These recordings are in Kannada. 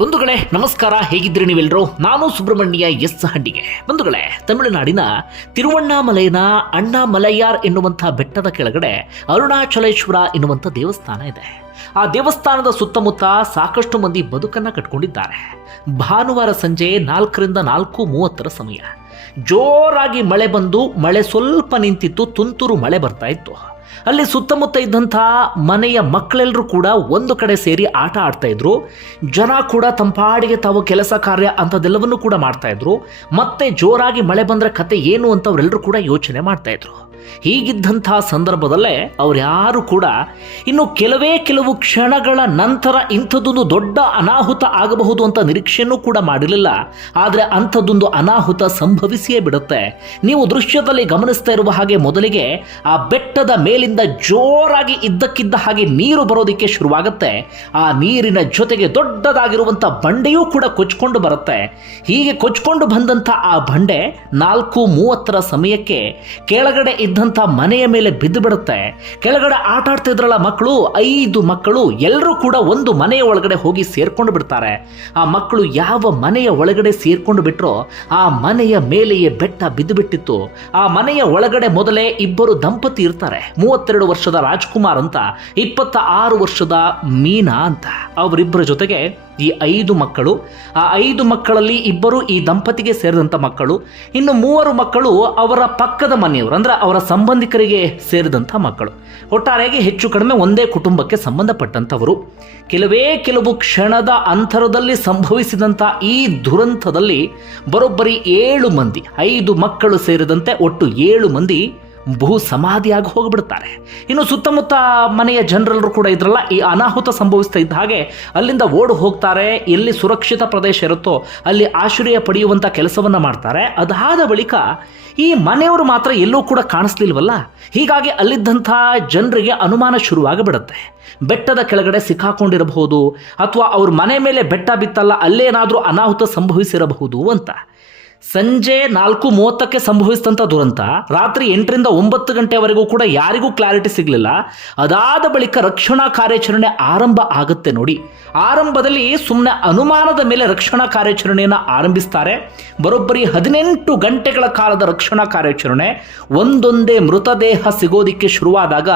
ಬಂಧುಗಳೇ, ನಮಸ್ಕಾರ. ಹೇಗಿದ್ರಿ ನೀವೆಲ್ಲರೂ ನಾನು ಸುಬ್ರಹ್ಮಣ್ಯ ಎಸ್ ಹಂಡಿಗೆ. ಬಂಧುಗಳೇ, ತಮಿಳುನಾಡಿನ ತಿರುವಣ್ಣಾಮಲೈನ ಅಣ್ಣಾಮಲೈಯಾರ್ ಎನ್ನುವಂಥ ಬೆಟ್ಟದ ಕೆಳಗಡೆ ಅರುಣಾಚಲೇಶ್ವರ ಎನ್ನುವಂಥ ದೇವಸ್ಥಾನ ಇದೆ. ಆ ದೇವಸ್ಥಾನದ ಸುತ್ತಮುತ್ತ ಸಾಕಷ್ಟು ಮಂದಿ ಬದುಕನ್ನು ಕಟ್ಕೊಂಡಿದ್ದಾರೆ. ಭಾನುವಾರ ಸಂಜೆ ನಾಲ್ಕರಿಂದ ನಾಲ್ಕು ಮೂವತ್ತರ ಸಮಯ. ಜೋರಾಗಿ ಮಳೆ ಬಂದು ಮಳೆ ಸ್ವಲ್ಪ ನಿಂತಿತ್ತು, ತುಂತುರು ಮಳೆ ಬರ್ತಾ ಇತ್ತು. ಅಲ್ಲಿ ಸುತ್ತಮುತ್ತ ಇದ್ದಂಥ ಮನೆಯ ಮಕ್ಕಳೆಲ್ಲರೂ ಕೂಡ ಒಂದು ಕಡೆ ಸೇರಿ ಆಟ ಆಡ್ತಾ ಇದ್ರು. ಜನ ಕೂಡ ತಂಪಾಡಿಗೆ ತಾವು ಕೆಲಸ ಕಾರ್ಯ ಅಂಥದ್ದೆಲ್ಲವನ್ನು ಕೂಡ ಮಾಡ್ತಾ ಇದ್ರು. ಮತ್ತೆ ಜೋರಾಗಿ ಮಳೆ ಬಂದ್ರೆ ಕತೆ ಏನು ಅಂತ ಅವರೆಲ್ಲರೂ ಕೂಡ ಯೋಚನೆ ಮಾಡ್ತಾ ಇದ್ರು. ಹೀಗಿದ್ದಂಥ ಸಂದರ್ಭದಲ್ಲೇ ಅವ್ರು ಯಾರು ಕೂಡ ಇನ್ನು ಕೆಲವೇ ಕೆಲವು ಕ್ಷಣಗಳ ನಂತರ ಇಂಥದ್ದೊಂದು ದೊಡ್ಡ ಅನಾಹುತ ಆಗಬಹುದು ಅಂತ ನಿರೀಕ್ಷೆಯನ್ನು ಕೂಡ ಮಾಡಿರಲಿಲ್ಲ. ಆದರೆ ಅಂಥದ್ದೊಂದು ಅನಾಹುತ ಸಂಭವಿಸಿಯೇ ಬಿಡುತ್ತೆ. ನೀವು ದೃಶ್ಯದಲ್ಲಿ ಗಮನಿಸ್ತಾ ಇರುವ ಹಾಗೆ ಮೊದಲಿಗೆ ಆ ಬೆಟ್ಟದ ಮೇಲಿಂದ ಜೋರಾಗಿ ಇದ್ದಕ್ಕಿದ್ದ ಹಾಗೆ ನೀರು ಬರೋದಕ್ಕೆ ಶುರುವಾಗುತ್ತೆ. ಆ ನೀರಿನ ಜೊತೆಗೆ ದೊಡ್ಡದಾಗಿರುವಂಥ ಬಂಡೆಯೂ ಕೂಡ ಕೊಚ್ಕೊಂಡು ಬರುತ್ತೆ. ಹೀಗೆ ಕೊಚ್ಕೊಂಡು ಬಂದಂಥ ಆ ಬಂಡೆ ನಾಲ್ಕು ಮೂವತ್ತರ ಸಮಯಕ್ಕೆ ಕೆಳಗಡೆ ಇದ್ದಂಥ ಮನೆಯ ಮೇಲೆ ಬಿದ್ದು ಬಿಡುತ್ತೆ. ಕೆಳಗಡೆ ಆಟ ಆಡ್ತಿದ್ರಲ್ಲ ಮಕ್ಕಳು, ಐದು ಮಕ್ಕಳು ಎಲ್ಲರೂ ಕೂಡ ಒಂದು ಮನೆಯ ಒಳಗಡೆ ಹೋಗಿ ಸೇರ್ಕೊಂಡು ಬಿಡ್ತಾರೆ. ಆ ಮಕ್ಕಳು ಯಾವ ಮನೆಯ ಒಳಗಡೆ ಸೇರ್ಕೊಂಡು ಬಿಟ್ರೋ, ಆ ಮನೆಯ ಮೇಲೆಯೇ ಬೆಟ್ಟ ಬಿದ್ದು ಬಿಟ್ಟಿತ್ತು. ಆ ಮನೆಯ ಒಳಗಡೆ ಮೊದಲೇ ಇಬ್ಬರು ದಂಪತಿ ಇರ್ತಾರೆ. ಮೂವತ್ತೆರಡು ವರ್ಷದ ರಾಜ್ಕುಮಾರ್ ಅಂತ ಇಪ್ಪತ್ತ ಆರು ವರ್ಷದ ಮೀನಾ ಅಂತ. ಅವರಿಬ್ಬರ ಜೊತೆಗೆ ಈ ಐದು ಮಕ್ಕಳು, ಆ ಐದು ಮಕ್ಕಳಲ್ಲಿ ಇಬ್ಬರು ಈ ದಂಪತಿಗೆ ಸೇರಿದಂಥ ಮಕ್ಕಳು, ಇನ್ನು ಮೂವರು ಮಕ್ಕಳು ಅವರ ಪಕ್ಕದ ಮನೆಯವರು, ಅಂದ್ರೆ ಅವರ ಸಂಬಂಧಿಕರಿಗೆ ಸೇರಿದಂಥ ಮಕ್ಕಳು. ಒಟ್ಟಾರೆಯಾಗಿ ಹೆಚ್ಚು ಕಡಿಮೆ ಒಂದೇ ಕುಟುಂಬಕ್ಕೆ ಸಂಬಂಧಪಟ್ಟಂಥವರು. ಕೆಲವೇ ಕೆಲವು ಕ್ಷಣದ ಅಂತರದಲ್ಲಿ ಸಂಭವಿಸಿದಂಥ ಈ ದುರಂತದಲ್ಲಿ ಬರೋಬ್ಬರಿ ಏಳು ಮಂದಿ, ಐದು ಮಕ್ಕಳು ಸೇರಿದಂತೆ ಒಟ್ಟು ಏಳು ಮಂದಿ ಭೂ ಸಮಾಧಿಯಾಗಿ ಹೋಗಿಬಿಡ್ತಾರೆ. ಇನ್ನು ಸುತ್ತಮುತ್ತ ಮನೆಯ ಜನರೆಲ್ಲರೂ ಕೂಡ ಇದ್ರಲ್ಲ, ಈ ಅನಾಹುತ ಸಂಭವಿಸ್ತಾ ಇದ್ದ ಹಾಗೆ ಅಲ್ಲಿಂದ ಓಡು ಹೋಗ್ತಾರೆ. ಎಲ್ಲಿ ಸುರಕ್ಷಿತ ಪ್ರದೇಶ ಇರುತ್ತೋ ಅಲ್ಲಿ ಆಶ್ರಯ ಪಡೆಯುವಂಥ ಕೆಲಸವನ್ನು ಮಾಡ್ತಾರೆ. ಅದಾದ ಬಳಿಕ ಈ ಮನೆಯವರು ಮಾತ್ರ ಎಲ್ಲೂ ಕೂಡ ಕಾಣಿಸ್ಲಿಲ್ವಲ್ಲ? ಹೀಗಾಗಿ ಅಲ್ಲಿದ್ದಂಥ ಜನರಿಗೆ ಅನುಮಾನ ಶುರುವಾಗಿಬಿಡುತ್ತೆ. ಬೆಟ್ಟದ ಕೆಳಗಡೆ ಸಿಕ್ಕಾಕೊಂಡಿರಬಹುದು, ಅಥವಾ ಅವ್ರ ಮನೆ ಮೇಲೆ ಬೆಟ್ಟ ಬಿತ್ತಲ್ಲ, ಅಲ್ಲೇನಾದರೂ ಅನಾಹುತ ಸಂಭವಿಸಿರಬಹುದು ಅಂತ. ಸಂಜೆ ನಾಲ್ಕು ಮೂವತ್ತಕ್ಕೆ ಸಂಭವಿಸಿದಂಥ ದುರಂತ, ರಾತ್ರಿ ಎಂಟರಿಂದ ಒಂಬತ್ತು ಗಂಟೆವರೆಗೂ ಕೂಡ ಯಾರಿಗೂ ಕ್ಲಾರಿಟಿ ಸಿಗಲಿಲ್ಲ. ಅದಾದ ಬಳಿಕ ರಕ್ಷಣಾ ಕಾರ್ಯಾಚರಣೆ ಆರಂಭ ಆಗುತ್ತೆ ನೋಡಿ. ಆರಂಭದಲ್ಲಿ ಸುಮ್ಮನೆ ಅನುಮಾನದ ಮೇಲೆ ರಕ್ಷಣಾ ಕಾರ್ಯಾಚರಣೆಯನ್ನು ಆರಂಭಿಸ್ತಾರೆ. ಬರೋಬ್ಬರಿ ಹದಿನೆಂಟು ಗಂಟೆಗಳ ಕಾಲದ ರಕ್ಷಣಾ ಕಾರ್ಯಾಚರಣೆ, ಒಂದೊಂದೇ ಮೃತದೇಹ ಸಿಗೋದಿಕ್ಕೆ ಶುರುವಾದಾಗ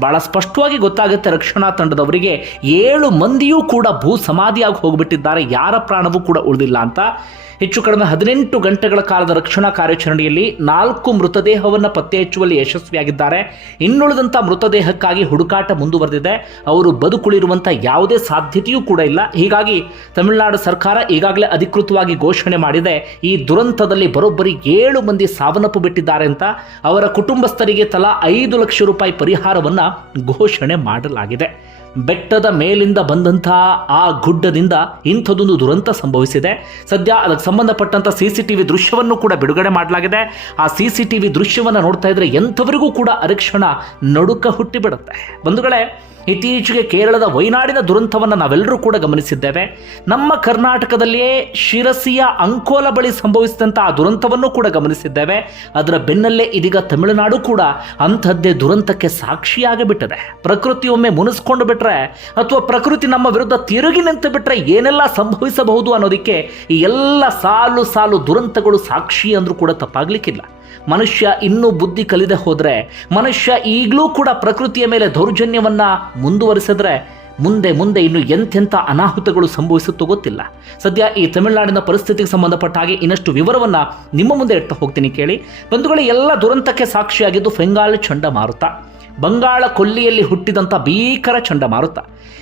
ಬಹಳ ಸ್ಪಷ್ಟವಾಗಿ ಗೊತ್ತಾಗುತ್ತೆ ರಕ್ಷಣಾ ತಂಡದವರಿಗೆ ಏಳು ಮಂದಿಯೂ ಕೂಡ ಭೂ ಸಮಾಧಿಯಾಗಿ ಹೋಗಿಬಿಟ್ಟಿದ್ದಾರೆ. ಯಾರ ಪ್ರಾಣವೂ ಕೂಡ ಉಳಿದಿಲ್ಲ ಅಂತ. ಹೆಚ್ಚು ಕಡಿಮೆ ಹದಿನೆಂಟು ಗಂಟೆಗಳ ಕಾಲದ ರಕ್ಷಣಾ ಕಾರ್ಯಾಚರಣೆಯಲ್ಲಿ ನಾಲ್ಕು ಮೃತದೇಹವನ್ನು ಪತ್ತೆ ಹಚ್ಚುವಲ್ಲಿ ಯಶಸ್ವಿಯಾಗಿದ್ದಾರೆ. ಇನ್ನುಳಿದಂಥ ಮೃತದೇಹಕ್ಕಾಗಿ ಹುಡುಕಾಟ ಮುಂದುವರೆದಿದೆ. ಅವರು ಬದುಕುಳಿರುವಂಥ ಯಾವುದೇ ಸಾಧ್ಯತೆಯೂ ಕೂಡ ಇಲ್ಲ. ಹೀಗಾಗಿ ತಮಿಳುನಾಡು ಸರ್ಕಾರ ಈಗಾಗಲೇ ಅಧಿಕೃತವಾಗಿ ಘೋಷಣೆ ಮಾಡಿದೆ. ಈ ದುರಂತದಲ್ಲಿ ಬರೋಬ್ಬರಿ ಏಳು ಮಂದಿ ಸಾವನ್ನಪ್ಪು ಬಿಟ್ಟಿದ್ದಾರೆ ಅಂತ ಅವರ ಕುಟುಂಬಸ್ಥರಿಗೆ ತಲಾ ಐದು ಲಕ್ಷ ರೂಪಾಯಿ ಪರಿಹಾರವನ್ನು ಘೋಷಣೆ ಮಾಡಲಾಗಿದೆ. ಬೆಟ್ಟದ ಮೇಲಿಂದ ಬಂದಂತಹ ಆ ಗುಡ್ಡದಿಂದ ಇಂಥದ್ದೊಂದು ದುರಂತ ಸಂಭವಿಸಿದೆ. ಸದ್ಯ ಅದಕ್ಕೆ ಸಂಬಂಧಪಟ್ಟಂಥ ಸಿ ಸಿ ಟಿ ವಿ ದೃಶ್ಯವನ್ನು ಕೂಡ ಬಿಡುಗಡೆ ಮಾಡಲಾಗಿದೆ. ಆ ಸಿ ಸಿ ಟಿ ವಿ ದೃಶ್ಯವನ್ನು ನೋಡ್ತಾ ಇದ್ರೆ ಎಂಥವರಿಗೂ ಕೂಡ ಅರಕ್ಷಣ ನಡುಕ ಹುಟ್ಟಿಬಿಡುತ್ತೆ. ಬಂಧುಗಳೇ ಇತ್ತೀಚೆಗೆ ಕೇರಳದ ವೈನಾಡಿನ ದುರಂತವನ್ನು ನಾವೆಲ್ಲರೂ ಕೂಡ ಗಮನಿಸಿದ್ದೇವೆ. ನಮ್ಮ ಕರ್ನಾಟಕದಲ್ಲಿಯೇ ಶಿರಸಿಯ ಅಂಕೋಲ ಬಳಿ ಸಂಭವಿಸಿದಂಥ ಆ ದುರಂತವನ್ನು ಕೂಡ ಗಮನಿಸಿದ್ದೇವೆ. ಅದರ ಬೆನ್ನಲ್ಲೇ ಇದೀಗ ತಮಿಳುನಾಡು ಕೂಡ ಅಂಥದ್ದೇ ದುರಂತಕ್ಕೆ ಸಾಕ್ಷಿಯಾಗಿ ಬಿಟ್ಟಿದೆ ಪ್ರಕೃತಿ ಒಮ್ಮೆ ಮುನಿಸ್ಕೊಂಡು ಬಿಟ್ಟರೆ ಅಥವಾ ಪ್ರಕೃತಿ ನಮ್ಮ ವಿರುದ್ಧ ತಿರುಗಿ ನಿಂತು ಬಿಟ್ರೆ ಏನೆಲ್ಲ ಸಂಭವಿಸಬಹುದು ಅನ್ನೋದಕ್ಕೆ ಈ ಎಲ್ಲ ಸಾಲು ಸಾಲು ದುರಂತಗಳು ಸಾಕ್ಷಿ ಅಂದ್ರೂ ಕೂಡ ತಪ್ಪಾಗ್ಲಿಕ್ಕಿಲ್ಲ. ಮನುಷ್ಯ ಇನ್ನೂ ಬುದ್ಧಿ ಕಲಿದೆ ಹೋದರೆ, ಮನುಷ್ಯ ಈಗಲೂ ಕೂಡ ಪ್ರಕೃತಿಯ ಮೇಲೆ ದೌರ್ಜನ್ಯವನ್ನ ಮುಂದುವರಿಸಿದ್ರೆ, ಮುಂದೆ ಮುಂದೆ ಇನ್ನು ಎಂತೆಂಥ ಅನಾಹುತಗಳು ಸಂಭವಿಸುತ್ತೋ ಗೊತ್ತಿಲ್ಲ. ಸದ್ಯ ಈ ತಮಿಳುನಾಡಿನ ಪರಿಸ್ಥಿತಿಗೆ ಸಂಬಂಧಪಟ್ಟ ಹಾಗೆ ಇನ್ನಷ್ಟು ವಿವರವನ್ನು ನಿಮ್ಮ ಮುಂದೆ ಇಡ್ತಾ ಹೋಗ್ತೀನಿ ಕೇಳಿ. ಬಂಧುಗಳೇ, ಎಲ್ಲ ದುರಂತಕ್ಕೆ ಸಾಕ್ಷಿಯಾಗಿದ್ದು ಫೆಂಗಾಲ್ ಚಂಡಮಾರುತ. ಬಂಗಾಳ ಕೊಲ್ಲಿಯಲ್ಲಿ ಹುಟ್ಟಿದಂಥ ಭೀಕರ ಚಂಡಮಾರುತ.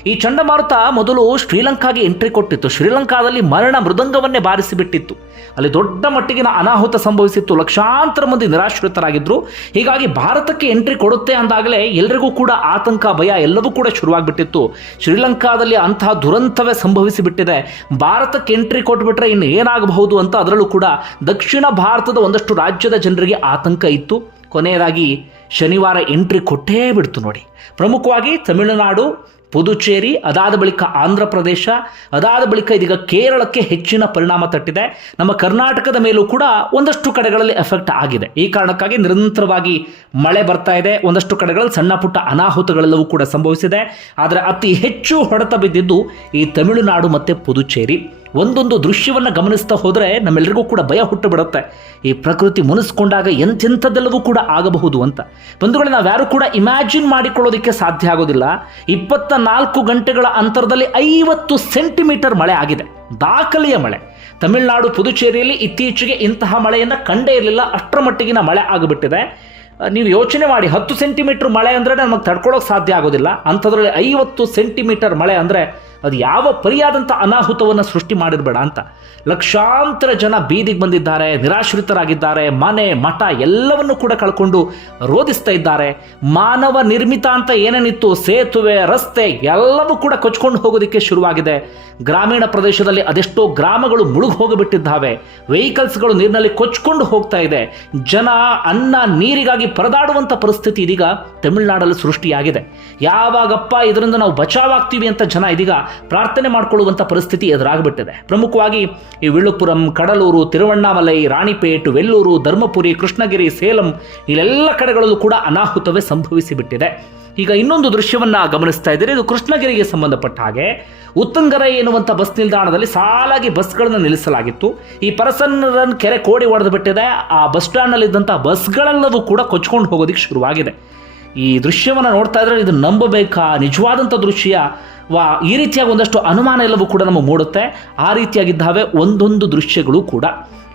ಈ ಚಂಡಮಾರುತ ಮೊದಲು ಶ್ರೀಲಂಕಾಗೆ ಎಂಟ್ರಿ ಕೊಟ್ಟಿತ್ತು. ಶ್ರೀಲಂಕಾದಲ್ಲಿ ಮರಣ ಮೃದಂಗವನ್ನೇ ಬಾರಿಸಿಬಿಟ್ಟಿತ್ತು. ಅಲ್ಲಿ ದೊಡ್ಡ ಮಟ್ಟಿಗಿನ ಅನಾಹುತ ಸಂಭವಿಸಿತ್ತು. ಲಕ್ಷಾಂತರ ಮಂದಿ ನಿರಾಶ್ರಿತರಾಗಿದ್ದರು ಹೀಗಾಗಿ ಭಾರತಕ್ಕೆ ಎಂಟ್ರಿ ಕೊಡುತ್ತೆ ಅಂದಾಗಲೇ ಎಲ್ಲರಿಗೂ ಕೂಡ ಆತಂಕ, ಭಯ ಎಲ್ಲವೂ ಕೂಡ ಶುರುವಾಗಿಬಿಟ್ಟಿತ್ತು. ಶ್ರೀಲಂಕಾದಲ್ಲಿ ಅಂತಹ ದುರಂತವೇ ಸಂಭವಿಸಿಬಿಟ್ಟಿದೆ. ಭಾರತಕ್ಕೆ ಎಂಟ್ರಿ ಕೊಟ್ಬಿಟ್ರೆ ಇನ್ನು ಏನಾಗಬಹುದು ಅಂತ ಅದರಲ್ಲೂ ಕೂಡ ದಕ್ಷಿಣ ಭಾರತದ ಒಂದಷ್ಟು ರಾಜ್ಯದ ಜನರಿಗೆ ಆತಂಕ ಇತ್ತು. ಕೊನೆಯದಾಗಿ ಶನಿವಾರ ಎಂಟ್ರಿ ಕೊಟ್ಟೇ ಬಿಡ್ತು ನೋಡಿ. ಪ್ರಮುಖವಾಗಿ ತಮಿಳುನಾಡು, ಪುದುಚೇರಿ, ಅದಾದ ಬಳಿಕ ಆಂಧ್ರ ಪ್ರದೇಶ ಅದಾದ ಬಳಿಕ ಇದೀಗ ಕೇರಳಕ್ಕೆ ಹೆಚ್ಚಿನ ಪರಿಣಾಮ ತಟ್ಟಿದೆ. ನಮ್ಮ ಕರ್ನಾಟಕದ ಮೇಲೂ ಕೂಡ ಒಂದಷ್ಟು ಕಡೆಗಳಲ್ಲಿ ಎಫೆಕ್ಟ್ ಆಗಿದೆ. ಈ ಕಾರಣಕ್ಕಾಗಿ ನಿರಂತರವಾಗಿ ಮಳೆ ಬರ್ತಾ ಇದೆ. ಒಂದಷ್ಟು ಕಡೆಗಳಲ್ಲಿ ಸಣ್ಣ ಪುಟ್ಟ ಅನಾಹುತಗಳೆಲ್ಲವೂ ಕೂಡ ಸಂಭವಿಸಿದೆ. ಆದರೆ ಅತಿ ಹೆಚ್ಚು ಹೊಡೆತ ಬಿದ್ದಿದ್ದು ಈ ತಮಿಳುನಾಡು ಮತ್ತು ಪುದುಚೇರಿ. ಒಂದೊಂದು ದೃಶ್ಯವನ್ನು ಗಮನಿಸ್ತಾ ಹೋದರೆ ನಮ್ಮೆಲ್ಲರಿಗೂ ಕೂಡ ಭಯ ಹುಟ್ಟು ಬಿಡುತ್ತೆ ಈ ಪ್ರಕೃತಿ ಮುನಿಸ್ಕೊಂಡಾಗ ಎಂತೆಂಥದ್ದೆಲ್ಲವೂ ಕೂಡ ಆಗಬಹುದು ಅಂತ. ಬಂಧುಗಳೇ, ನಾವ್ಯಾರು ಕೂಡ ಇಮ್ಯಾಜಿನ್ ಮಾಡಿಕೊಳ್ಳೋದಕ್ಕೆ ಸಾಧ್ಯ ಆಗೋದಿಲ್ಲ. ಇಪ್ಪತ್ತ ನಾಲ್ಕು ಗಂಟೆಗಳ ಅಂತರದಲ್ಲಿ ಐವತ್ತು ಸೆಂಟಿಮೀಟರ್ ಮಳೆ ಆಗಿದೆ. ದಾಖಲೆಯ ಮಳೆ. ತಮಿಳುನಾಡು, ಪುದುಚೇರಿಯಲ್ಲಿ ಇತ್ತೀಚೆಗೆ ಇಂತಹ ಮಳೆಯನ್ನು ಕಂಡೇ ಇರಲಿಲ್ಲ. ಅಷ್ಟರ ಮಟ್ಟಿಗಿನ ಮಳೆ ಆಗಿಬಿಟ್ಟಿದೆ. ನೀವು ಯೋಚನೆ ಮಾಡಿ, ಹತ್ತು ಸೆಂಟಿಮೀಟರ್ ಮಳೆ ಅಂದರೆ ನಮಗೆ ತಡ್ಕೊಳ್ಳೋಕೆ ಸಾಧ್ಯ ಆಗೋದಿಲ್ಲ. ಅಂಥದ್ರಲ್ಲಿ ಐವತ್ತು ಸೆಂಟಿಮೀಟರ್ ಮಳೆ ಅಂದರೆ ಅದು ಯಾವ ಪರಿಯಾದಂಥ ಅನಾಹುತವನ್ನು ಸೃಷ್ಟಿ ಮಾಡಿರಬೇಡ ಅಂತ. ಲಕ್ಷಾಂತರ ಜನ ಬೀದಿಗೆ ಬಂದಿದ್ದಾರೆ, ನಿರಾಶ್ರಿತರಾಗಿದ್ದಾರೆ, ಮನೆ, ಮಠ ಎಲ್ಲವನ್ನು ಕೂಡ ಕಳ್ಕೊಂಡು ರೋಧಿಸ್ತಾ ಇದ್ದಾರೆ. ಮಾನವ ನಿರ್ಮಿತ ಅಂತ ಏನೇನಿತ್ತು, ಸೇತುವೆ, ರಸ್ತೆ ಎಲ್ಲವೂ ಕೂಡ ಕೊಚ್ಕೊಂಡು ಹೋಗೋದಕ್ಕೆ ಶುರುವಾಗಿದೆ. ಗ್ರಾಮೀಣ ಪ್ರದೇಶದಲ್ಲಿ ಅದೆಷ್ಟೋ ಗ್ರಾಮಗಳು ಮುಳುಗಿ ಹೋಗಿಬಿಟ್ಟಿದ್ದಾವೆ. ವೆಹಿಕಲ್ಸ್ಗಳು ನೀರಿನಲ್ಲಿ ಕೊಚ್ಕೊಂಡು ಹೋಗ್ತಾ ಇದೆ. ಜನ ಅನ್ನ ನೀರಿಗಾಗಿ ಪರದಾಡುವಂಥ ಪರಿಸ್ಥಿತಿ ಇದೀಗ ತಮಿಳುನಾಡಲ್ಲಿ ಸೃಷ್ಟಿಯಾಗಿದೆ. ಯಾವಾಗಪ್ಪ ಇದರಿಂದ ನಾವು ಬಚಾವಾಗ್ತೀವಿ ಅಂತ ಜನ ಇದೀಗ ಪ್ರಾರ್ಥನೆ ಮಾಡಿಕೊಳ್ಳುವಂಥ ಪರಿಸ್ಥಿತಿ ಎದುರಾಗ್ಬಿಟ್ಟಿದೆ. ಪ್ರಮುಖವಾಗಿ ಈ ವಿಳುಪುರಂ ಕಡಲೂರು, ತಿರುವಣ್ಣಾಮಲೈ, ರಾಣಿಪೇಟ್, ವೆಲ್ಲೂರು, ಧರ್ಮಪುರಿ, ಕೃಷ್ಣಗಿರಿ, ಸೇಲಂ ಇಲ್ಲೆಲ್ಲ ಕಡೆಗಳಲ್ಲೂ ಕೂಡ ಅನಾಹುತವೇ ಸಂಭವಿಸಿಬಿಟ್ಟಿದೆ. ಈಗ ಇನ್ನೊಂದು ದೃಶ್ಯವನ್ನು ಗಮನಿಸ್ತಾ ಇದ್ದೀರಿ. ಇದು ಕೃಷ್ಣಗಿರಿಗೆ ಸಂಬಂಧಪಟ್ಟ ಹಾಗೆ ಉತ್ತಂಗರೈ ಎನ್ನುವಂಥ ಬಸ್ ನಿಲ್ದಾಣದಲ್ಲಿ ಸಾಲಾಗಿ ಬಸ್ಗಳನ್ನು ನಿಲ್ಲಿಸಲಾಗಿತ್ತು. ಈ ಪರಸನ್ನರನ್ ಕೆರೆ ಕೋಡಿ ಹೊಡೆದು ಬಿಟ್ಟಿದೆ. ಆ ಬಸ್ ಸ್ಟ್ಯಾಂಡ್ನಲ್ಲಿದ್ದಂಥ ಬಸ್ಗಳೆಲ್ಲವೂ ಕೂಡ ಕೊಚ್ಕೊಂಡು ಹೋಗೋದಕ್ಕೆ ಶುರುವಾಗಿದೆ. ಈ ದೃಶ್ಯವನ್ನು ನೋಡ್ತಾ ಇದ್ರೆ ಇದು ನಂಬಬೇಕಾ? ನಿಜವಾದಂಥ ದೃಶ್ಯ ವಾ, ಈ ರೀತಿಯಾಗಿ ಒಂದಷ್ಟು ಅನುಮಾನ ಎಲ್ಲವೂ ಕೂಡ ನಮಗೆ ಮೂಡುತ್ತೆ. ಆ ರೀತಿಯಾಗಿದ್ದಾವೆ ಒಂದೊಂದು ದೃಶ್ಯಗಳು ಕೂಡ.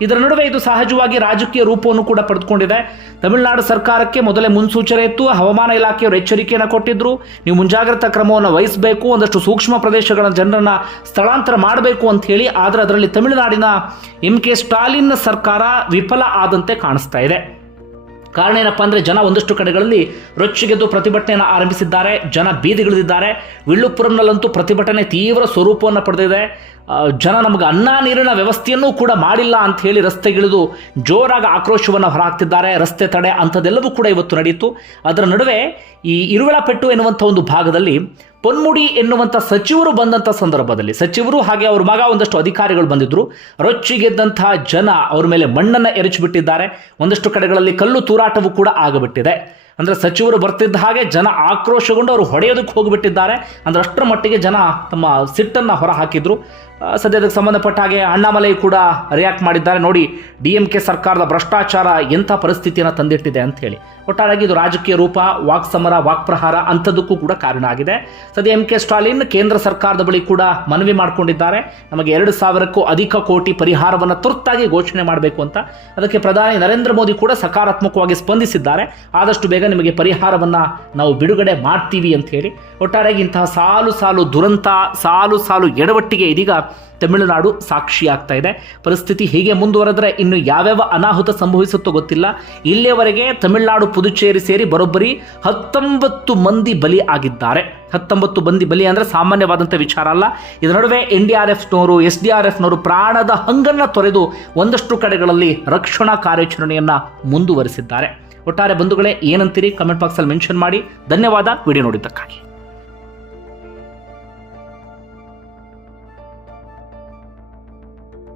ಇದರ ನಡುವೆ ಇದು ಸಹಜವಾಗಿ ರಾಜಕೀಯ ರೂಪವನ್ನು ಕೂಡ ಪಡೆದುಕೊಂಡಿದೆ. ತಮಿಳುನಾಡು ಸರ್ಕಾರಕ್ಕೆ ಮೊದಲೇ ಮುನ್ಸೂಚನೆ ಇತ್ತು. ಹವಾಮಾನ ಇಲಾಖೆಯವರು ಎಚ್ಚರಿಕೆಯನ್ನು ಕೊಟ್ಟಿದ್ರು. ನೀವು ಮುಂಜಾಗ್ರತಾ ಕ್ರಮವನ್ನು ವಹಿಸಬೇಕು. ಒಂದಷ್ಟು ಸೂಕ್ಷ್ಮ ಪ್ರದೇಶಗಳ ಜನರನ್ನ ಸ್ಥಳಾಂತರ ಮಾಡಬೇಕು ಅಂತ ಹೇಳಿ, ಆದರೆ ಅದರಲ್ಲಿ ತಮಿಳುನಾಡಿನ ಎಂ ಕೆ ಸ್ಟಾಲಿನ್ ಸರ್ಕಾರ ವಿಫಲ ಆದಂತೆ ಕಾಣಿಸ್ತಾ ಇದೆ. ಕಾರಣ ಏನಪ್ಪ ಅಂದರೆ ಜನ ಒಂದಷ್ಟು ಕಡೆಗಳಲ್ಲಿ ರೊಚ್ಚಿಗೆದ್ದು ಪ್ರತಿಭಟನೆಯನ್ನು ಆರಂಭಿಸಿದ್ದಾರೆ, ಜನ ಬೀದಿಗಿಳಿದಿದ್ದಾರೆ. ವಿಳ್ಳುಪುರಂನಲ್ಲಂತೂ ಪ್ರತಿಭಟನೆ ತೀವ್ರ ಸ್ವರೂಪವನ್ನು ಪಡೆದಿದೆ. ಜನ ನಮಗೆ ಅನ್ನ ನೀರಿನ ವ್ಯವಸ್ಥೆಯನ್ನು ಕೂಡ ಮಾಡಿಲ್ಲ ಅಂತ ಹೇಳಿ ರಸ್ತೆಗಿಳಿದು ಜೋರಾಗಿ ಆಕ್ರೋಶವನ್ನು ಹೊರಹಾಕ್ತಿದ್ದಾರೆ. ರಸ್ತೆ ತಡೆ ಅಂಥದ್ದೆಲ್ಲವೂ ಕೂಡ ಇವತ್ತು ನಡೆಯಿತು ಅದರ ನಡುವೆ ಈ ಇರುವೆಳಪೆಟ್ಟು ಎನ್ನುವಂಥ ಒಂದು ಭಾಗದಲ್ಲಿ ಪೊನ್ಮುಡಿ ಎನ್ನುವಂಥ ಸಚಿವರು ಬಂದಂಥ ಸಂದರ್ಭದಲ್ಲಿ, ಸಚಿವರು ಹಾಗೆ ಅವ್ರ ಮಗ ಒಂದಷ್ಟು ಅಧಿಕಾರಿಗಳು ಬಂದಿದ್ದರು ರೊಚ್ಚಿಗೆದ್ದಂತಹ ಜನ ಅವ್ರ ಮೇಲೆ ಮಣ್ಣನ್ನು ಎರಚಿಬಿಟ್ಟಿದ್ದಾರೆ. ಒಂದಷ್ಟು ಕಡೆಗಳಲ್ಲಿ ಕಲ್ಲು ತೂರಾಟವೂ ಕೂಡ ಆಗಬಿಟ್ಟಿದೆ. ಅಂದರೆ ಸಚಿವರು ಬರ್ತಿದ್ದ ಹಾಗೆ ಜನ ಆಕ್ರೋಶಗೊಂಡು ಅವರು ಹೊಡೆಯೋದಕ್ಕೆ ಹೋಗಿಬಿಟ್ಟಿದ್ದಾರೆ. ಅಂದ್ರೆ ಅಷ್ಟರ ಮಟ್ಟಿಗೆ ಜನ ತಮ್ಮ ಸಿಟ್ಟನ್ನು ಹೊರ ಹಾಕಿದ್ರು ಆ, ಸದ್ಯ ಅದಕ್ಕೆ ಸಂಬಂಧಪಟ್ಟ ಹಾಗೆ ಅಣ್ಣಾಮಲೈ ಕೂಡ ರಿಯಾಕ್ಟ್ ಮಾಡಿದ್ದಾರೆ. ನೋಡಿ ಡಿ ಎಂ ಕೆ ಸರ್ಕಾರದ ಭ್ರಷ್ಟಾಚಾರ ಎಂಥ ಪರಿಸ್ಥಿತಿಯನ್ನು ತಂದಿಟ್ಟಿದೆ ಅಂತ ಹೇಳಿ. ಒಟ್ಟಾರೆಯಾಗಿ ಇದು ರಾಜಕೀಯ ರೂಪ ವಾಕ್ ಸಮರ ವಾಕ್ ಪ್ರಹಾರ ಅಂಥದ್ದಕ್ಕೂ ಕೂಡ ಕಾರಣ ಆಗಿದೆ. ಸದ್ಯ ಎಂ ಕೆ ಸ್ಟಾಲಿನ್ ಕೇಂದ್ರ ಸರ್ಕಾರದ ಬಳಿ ಕೂಡ ಮನವಿ ಮಾಡಿಕೊಂಡಿದ್ದಾರೆ. ನಮಗೆ ಎರಡು ಸಾವಿರಕ್ಕೂ ಅಧಿಕ ಕೋಟಿ ಪರಿಹಾರವನ್ನು ತುರ್ತಾಗಿ ಘೋಷಣೆ ಮಾಡಬೇಕು ಅಂತ. ಅದಕ್ಕೆ ಪ್ರಧಾನಿ ನರೇಂದ್ರ ಮೋದಿ ಕೂಡ ಸಕಾರಾತ್ಮಕವಾಗಿ ಸ್ಪಂದಿಸಿದ್ದಾರೆ. ಆದಷ್ಟು ಬೇಗ ನಿಮಗೆ ಪರಿಹಾರವನ್ನು ನಾವು ಬಿಡುಗಡೆ ಮಾಡ್ತೀವಿ ಅಂತ ಹೇಳಿ. ಒಟ್ಟಾರೆಯಾಗಿ ಇಂತಹ ಸಾಲು ಸಾಲು ದುರಂತ ಸಾಲು ಸಾಲು ಎಡವಟ್ಟಿಗೆ ಇದೀಗ ತಮಿಳುನಾಡು ಸಾಕ್ಷಿಯಾಗ್ತಾ ಇದೆ. ಪರಿಸ್ಥಿತಿ ಹೀಗೆ ಮುಂದುವರೆದ್ರೆ ಇನ್ನು ಯಾವ್ಯಾವ ಅನಾಹುತ ಸಂಭವಿಸುತ್ತೋ ಗೊತ್ತಿಲ್ಲ. ಇಲ್ಲಿಯವರೆಗೆ ತಮಿಳುನಾಡು ಪುದುಚೇರಿ ಸೇರಿ ಬರೋಬ್ಬರಿ ಹತ್ತೊಂಬತ್ತು ಮಂದಿ ಬಲಿ ಆಗಿದ್ದಾರೆ. ಹತ್ತೊಂಬತ್ತು ಮಂದಿ ಬಲಿ ಅಂದರೆ ಸಾಮಾನ್ಯವಾದಂಥ ವಿಚಾರ ಅಲ್ಲ. ಇದರ ನಡುವೆ ಎನ್ ಡಿ ಆರ್ ಎಫ್ನವರು ಎಸ್ ಡಿ ಆರ್ ಎಫ್ನವರು ಪ್ರಾಣದ ಹಂಗನ್ನು ತೊರೆದು ಒಂದಷ್ಟು ಕಡೆಗಳಲ್ಲಿ ರಕ್ಷಣಾ ಕಾರ್ಯಾಚರಣೆಯನ್ನು ಮುಂದುವರೆಸಿದ್ದಾರೆ. ಒಟ್ಟಾರೆ ಬಂಧುಗಳೇ, ಏನಂತೀರಿ? ಕಮೆಂಟ್ ಬಾಕ್ಸಲ್ಲಿ ಮೆನ್ಷನ್ ಮಾಡಿ. ಧನ್ಯವಾದ. ವಿಡಿಯೋ ನೋಡಿದ್ದಕ್ಕಾಗಿ.